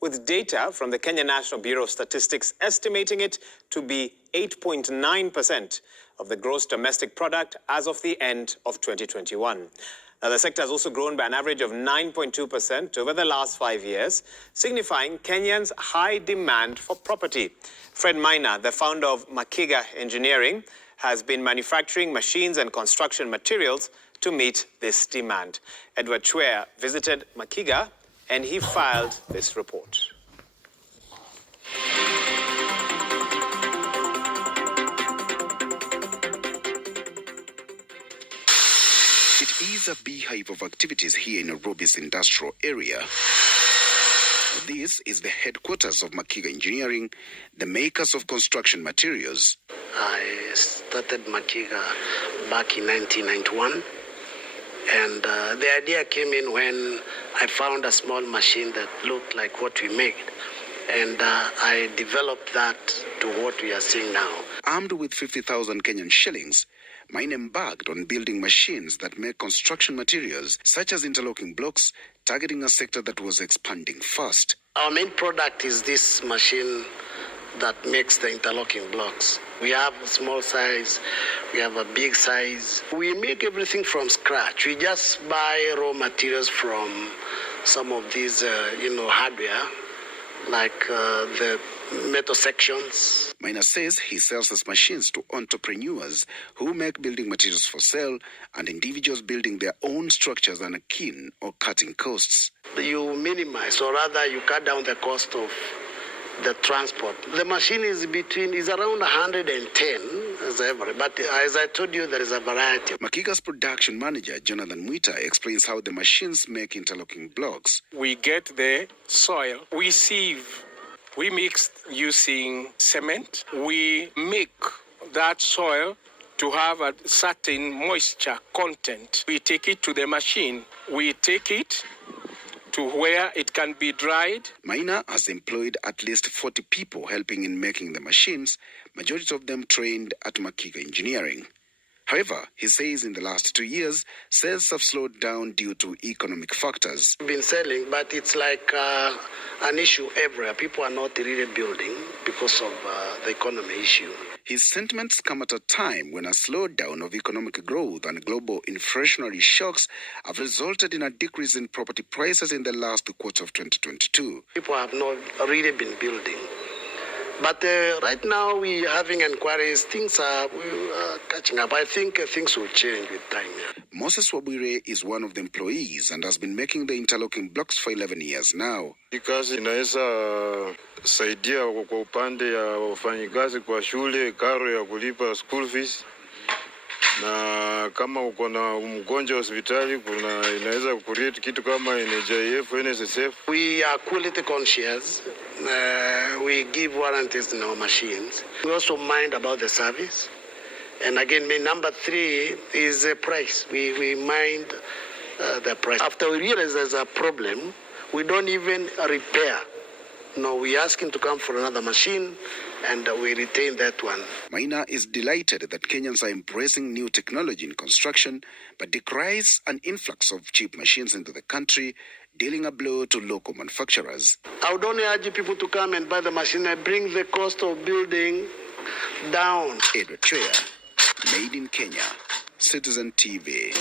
with data from the Kenya National Bureau of Statistics estimating it to be 8.9% of the gross domestic product as of the end of 2021. Now, the sector has also grown by an average of 9.2% over the last 5 years, signifying Kenyans' high demand for property. Fred Maina, the founder of Makiga Engineering, has been manufacturing machines and construction materials to meet this demand. Edward Chwea visited Makiga and he filed this report. It is a beehive of activities here in Nairobi's industrial area. This is the headquarters of Makiga Engineering, the makers of construction materials. I started Makiga back in 1991, and the idea came in when I found a small machine that looked like what we made, and I developed that to what we are seeing now. Armed with 50,000 Kenyan shillings, Maina embarked on building machines that make construction materials such as interlocking blocks, targeting a sector that was expanding fast. Our main product is this machine that makes the interlocking blocks. We have a small size, we have a big size. We make everything from scratch. We just buy raw materials from some of these, hardware, like the metal sections. Maina says he sells his machines to entrepreneurs who make building materials for sale and individuals building their own structures and are keen or cutting costs. You minimize, or rather you cut down the cost of the transport. The machine is around 110 as ever, but as I told you, there is a variety. Makiga's production manager, Jonathan Mwita, explains how the machines make interlocking blocks. We get the soil, we sieve, we mix using cement. We make that soil to have a certain moisture content. We take it to the machine. We take it to where it can be dried. Maina has employed at least 40 people helping in making the machines, majority of them trained at Makiga Engineering. However, he says in the last 2 years, sales have slowed down due to economic factors. We've been selling, but it's like an issue everywhere. People are not really building because of the economy issue. His sentiments come at a time when a slowdown of economic growth and global inflationary shocks have resulted in a decrease in property prices in the last quarter of 2022. People have not really been building. But right now we're having inquiries. Things are catching up. I think things will change with time. Yeah. Moses Wabwire is one of the employees and has been making the interlocking blocks for 11 years now. Kazi inaweza saidia kwa upande ya wafanyikazi kwa shule, karo ya kulipa school fees. Na kama uko na mgonjwa hospitali inaweza create kitu kama NHIF, NSSF. We are quality conscious. We give warranties in our machines. We also mind about the service. And again, number 3 is the price. We mind the price. After we realize there's a problem, we don't even repair. No, we ask him to come for another machine and we retain that one. Maina is delighted that Kenyans are embracing new technology in construction, but decries an influx of cheap machines into the country, dealing a blow to local manufacturers. I would only urge people to come and buy the machine and bring the cost of building down. Edward Chwea, Made in Kenya, Citizen TV.